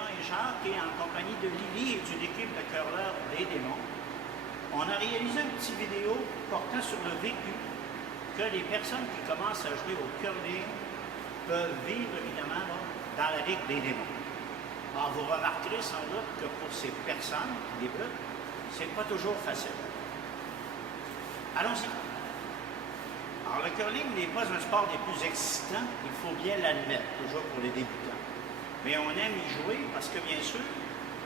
Léon et Jacques, et en compagnie de Lily et d'une équipe de chœureurs des démons, on a réalisé une petite vidéo portant sur le vécu que les personnes qui commencent à jouer au curling peuvent vivre évidemment là, dans la Ligue des démons. Alors vous remarquerez sans doute que pour ces personnes qui débutent, c'est pas toujours facile. Allons-y. Alors le curling n'est pas un sport des plus excitants, il faut bien l'admettre, toujours pour les débutants. Mais on aime y jouer parce que bien sûr,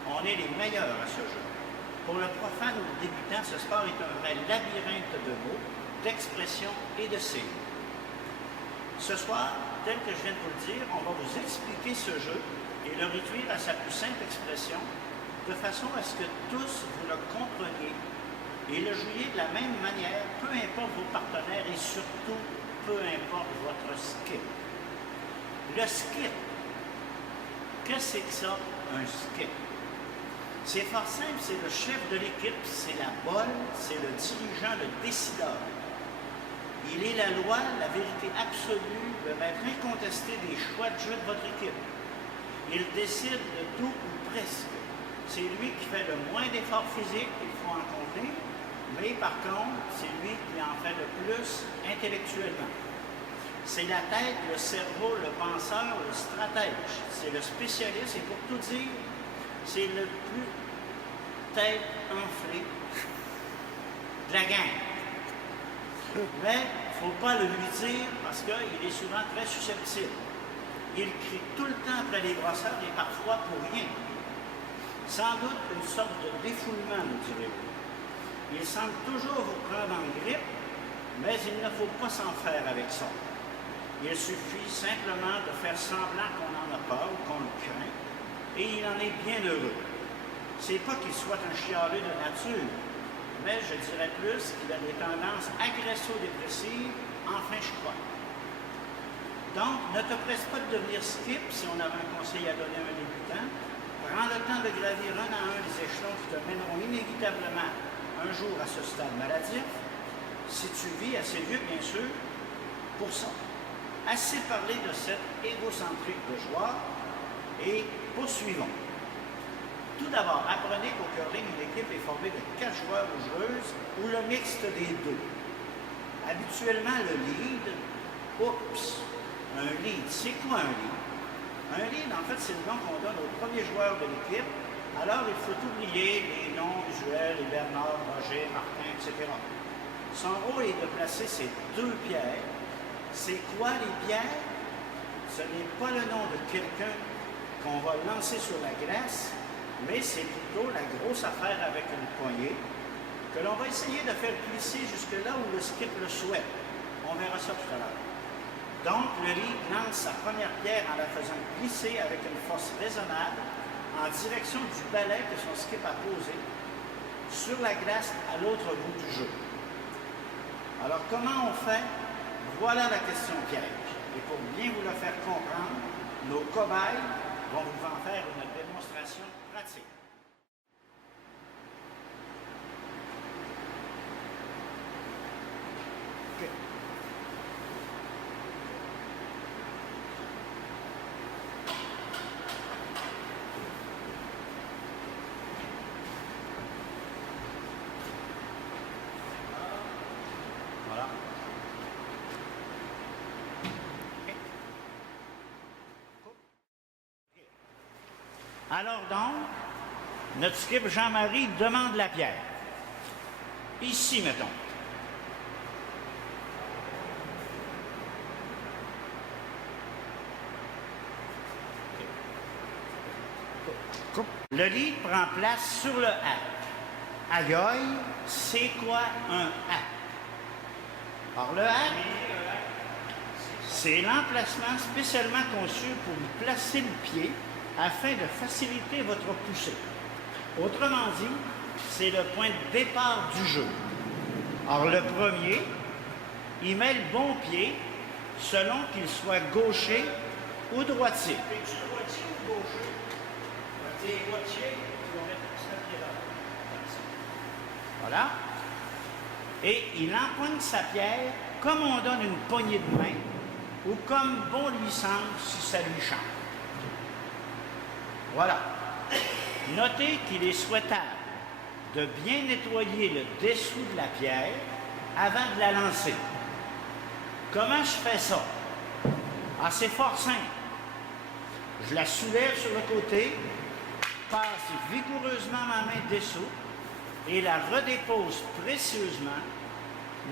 on est les meilleurs à ce jeu. Pour le profane ou le débutant, ce sport est un vrai labyrinthe de mots, d'expressions et de signes. Ce soir, tel que je viens de vous le dire, on va vous expliquer ce jeu et le réduire à sa plus simple expression, de façon à ce que tous vous le compreniez et le jouiez de la même manière, peu importe vos partenaires et surtout, peu importe votre skip. Le skip, que c'est que ça, un skip? C'est fort simple, c'est le chef de l'équipe, c'est la bolle, c'est le dirigeant, le décideur. Il est la loi, la vérité absolue, le maître incontesté des choix de jeu de votre équipe. Il décide de tout ou presque. C'est lui qui fait le moins d'efforts physiques, il faut en convenir, mais par contre, c'est lui qui en fait le plus intellectuellement. C'est la tête, le cerveau, le penseur, le stratège. C'est le spécialiste, et pour tout dire, c'est le plus tête enflée de la gang. Mais il ne faut pas le lui dire parce qu'il est souvent très susceptible. Il crie tout le temps après les brosseurs et parfois pour rien. Sans doute une sorte de défoulement, nous direz-vous. Il semble toujours vous prendre en grippe, mais il ne faut pas s'en faire avec ça. Il suffit simplement de faire semblant qu'on n'en a pas ou qu'on le craint, et il en est bien heureux. C'est pas qu'il soit un chialeux de nature, mais je dirais plus qu'il a des tendances agresso-dépressives, enfin je crois. Donc, ne te presse pas de devenir skip si on avait un conseil à donner à un débutant. Prends le temps de gravir un à un les échelons qui te mèneront inévitablement un jour à ce stade maladif, si tu vis assez vieux, bien sûr, pour ça. Assez parlé de cette égocentrique de joie, et poursuivons. Tout d'abord, apprenez qu'au curling, une équipe est formée de 4 joueurs ou joueuses, ou le mixte des deux. Habituellement, le lead, un lead, c'est quoi un lead? Un lead, en fait, c'est le nom qu'on donne au premier joueur de l'équipe. Alors, il faut oublier les noms usuels, les Bernard, Roger, Martin, etc. Son rôle est de placer ces 2 pierres. C'est quoi les pierres? Ce n'est pas le nom de quelqu'un qu'on va lancer sur la glace, mais c'est plutôt la grosse affaire avec une poignée que l'on va essayer de faire glisser jusque là où le skip le souhaite. On verra ça tout à l'heure. Donc, le lead lance sa première pierre en la faisant glisser avec une force raisonnable en direction du balai que son skip a posé sur la glace à l'autre bout du jeu. Alors, comment on fait? Voilà la question piège. Et pour bien vous le faire comprendre, nos cobayes vont vous en faire une démonstration pratique. OK. Voilà. Alors donc, notre skip Jean-Marie demande la pierre. Ici, mettons. Le lead prend place sur le hack. Aïe aïe, c'est quoi un hack? Alors le hack, c'est l'emplacement spécialement conçu pour y placer le pied afin de faciliter votre poussée. Autrement dit, c'est le point de départ du jeu. Alors le premier, il met le bon pied selon qu'il soit gaucher ou droitier. Es-tu droitier ou gaucher? Tu es droitier, tu vas mettre ce pied-là. Voilà. Et il empoigne sa pierre comme on donne une poignée de main ou comme bon lui semble si ça lui chante. Voilà. Notez qu'il est souhaitable de bien nettoyer le dessous de la pierre avant de la lancer. Comment je fais ça? Ah, c'est fort simple. Je la soulève sur le côté, passe vigoureusement ma main dessous et la redépose précieusement,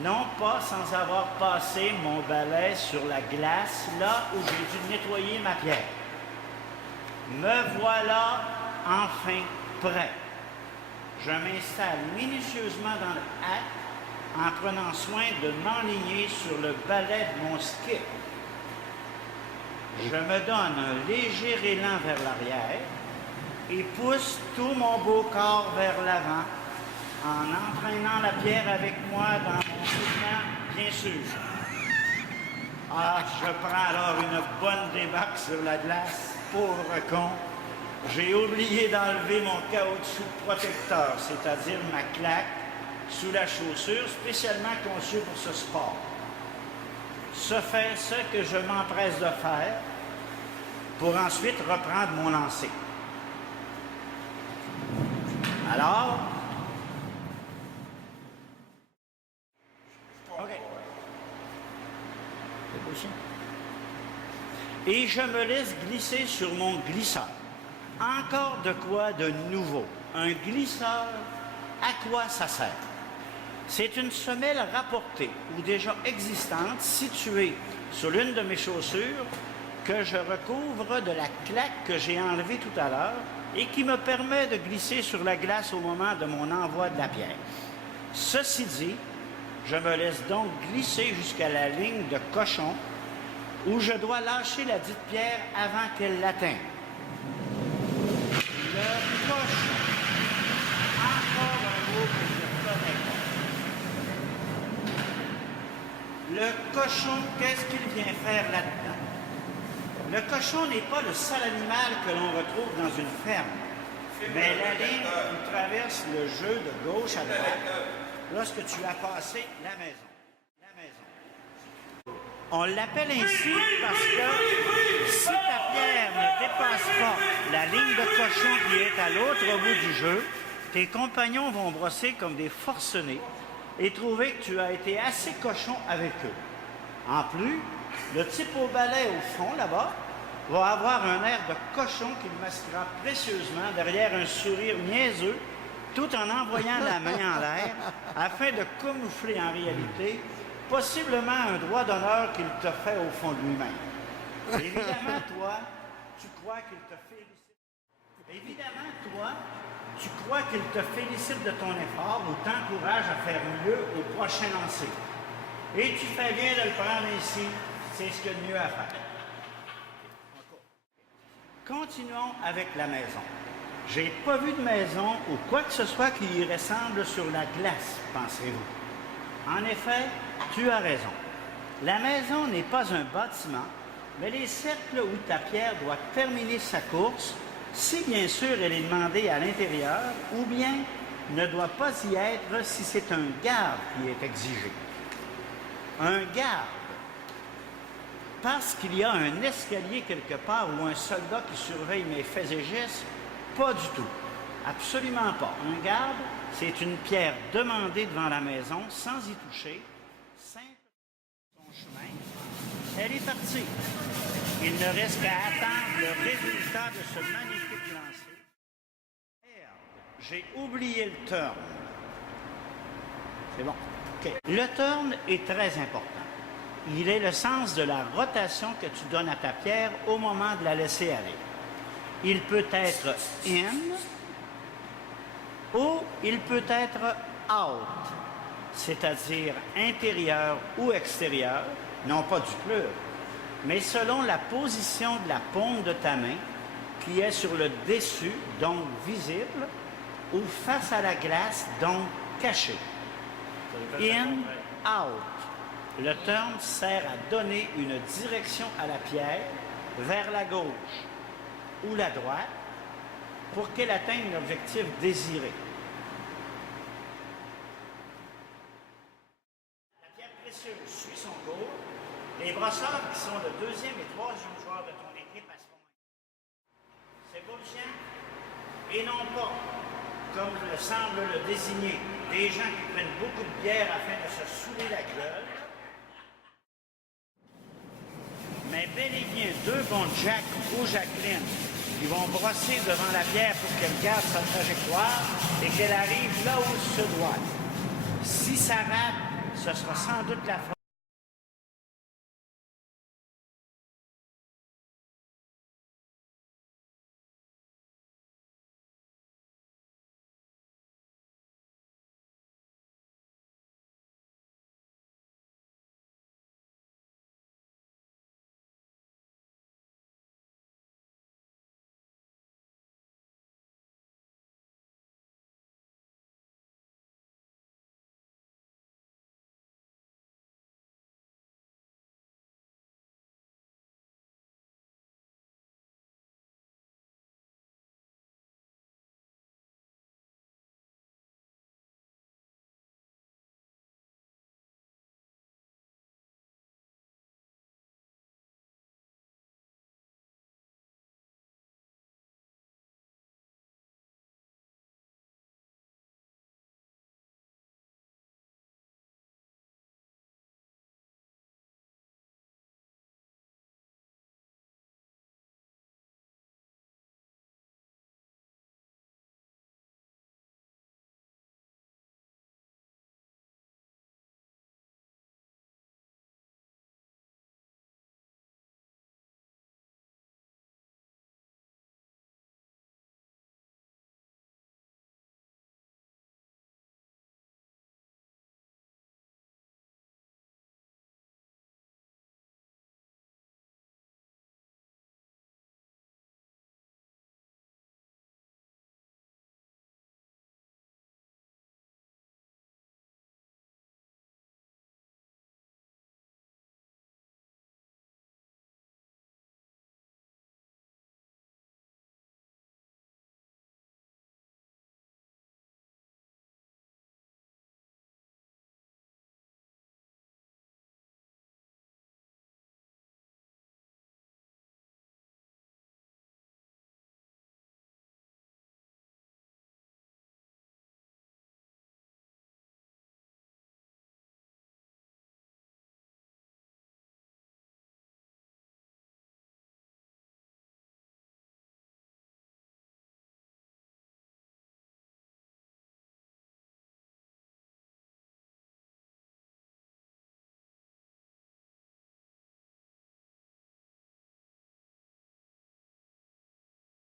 non pas sans avoir passé mon balai sur la glace là où j'ai dû nettoyer ma pierre. Me voilà enfin prêt. Je m'installe minutieusement dans le hack en prenant soin de m'enligner sur le balai de mon skip. Je me donne un léger élan vers l'arrière et pousse tout mon beau corps vers l'avant en entraînant la pierre avec moi dans mon mouvement, bien sûr. Ah, je prends alors une bonne débarque sur la glace, pauvre con. J'ai oublié d'enlever mon caoutchouc protecteur, c'est-à-dire ma claque, sous la chaussure spécialement conçue pour ce sport. Ce fait ce que je m'empresse de faire pour ensuite reprendre mon lancer. Alors, OK. Et je me laisse glisser sur mon glisseur. Encore de quoi de nouveau? Un glisseur, à quoi ça sert? C'est une semelle rapportée ou déjà existante située sur l'une de mes chaussures que je recouvre de la claque que j'ai enlevée tout à l'heure et qui me permet de glisser sur la glace au moment de mon envoi de la pierre. Ceci dit, je me laisse donc glisser jusqu'à la ligne de cochon où je dois lâcher la dite pierre avant qu'elle l'atteigne. Le cochon. Encore un mot que je connais pas. Le cochon, qu'est-ce qu'il vient faire là-dedans? Le cochon n'est pas le seul animal que l'on retrouve dans une ferme, mais la ligne qui traverse le jeu de gauche à droite lorsque tu as passé la maison. On l'appelle ainsi parce que si ta pierre ne dépasse pas la ligne de cochon qui est à l'autre bout du jeu, tes compagnons vont brosser comme des forcenés et trouver que tu as été assez cochon avec eux. En plus, le type au balai au fond, là-bas, va avoir un air de cochon qu'il masquera précieusement derrière un sourire niaiseux, tout en envoyant la main en l'air, afin de camoufler en réalité possiblement un droit d'honneur qu'il te fait au fond de lui-même. Évidemment, toi, tu crois qu'il te félicite. Évidemment, toi, tu crois qu'il te félicite de ton effort ou t'encourage à faire mieux au prochain lancer. Et tu fais bien de le prendre ainsi, c'est ce qu'il y a de mieux à faire. Continuons avec la maison. J'ai pas vu de maison ou quoi que ce soit qui y ressemble sur la glace, penserez-vous. En effet, tu as raison. La maison n'est pas un bâtiment, mais les cercles où ta pierre doit terminer sa course, si bien sûr elle est demandée à l'intérieur, ou bien ne doit pas y être si c'est un garde qui est exigé. Un garde, parce qu'il y a un escalier quelque part ou un soldat qui surveille mes faits et gestes, pas du tout. Absolument pas. Un garde, c'est une pierre demandée devant la maison sans y toucher, simple son chemin. Elle est partie. Il ne reste qu'à attendre le résultat de ce magnifique lancer. Merde, j'ai oublié le turn. C'est bon. OK. Le turn est très important. Il est le sens de la rotation que tu donnes à ta pierre au moment de la laisser aller. Il peut être in ou il peut être out, c'est-à-dire intérieur ou extérieur, non pas du pleur, mais selon la position de la paume de ta main, qui est sur le dessus, donc visible, ou face à la glace, donc caché. In, out. Le turn sert à donner une direction à la pierre vers la gauche ou la droite pour qu'elle atteigne l'objectif désiré. La pierre précieuse suit son cours. Les brosseurs qui sont le deuxième et troisième joueur de ton équipe à ce moment. C'est beau le chien? et non pas, comme le semble le désigner, des gens qui prennent beaucoup de bière afin de se saouler la gueule, mais bel et bien deux bons Jack ou Jacqueline qui vont brosser devant la bière pour qu'elle garde sa trajectoire et qu'elle arrive là où se doit. Si ça rate, ce sera sans doute la faute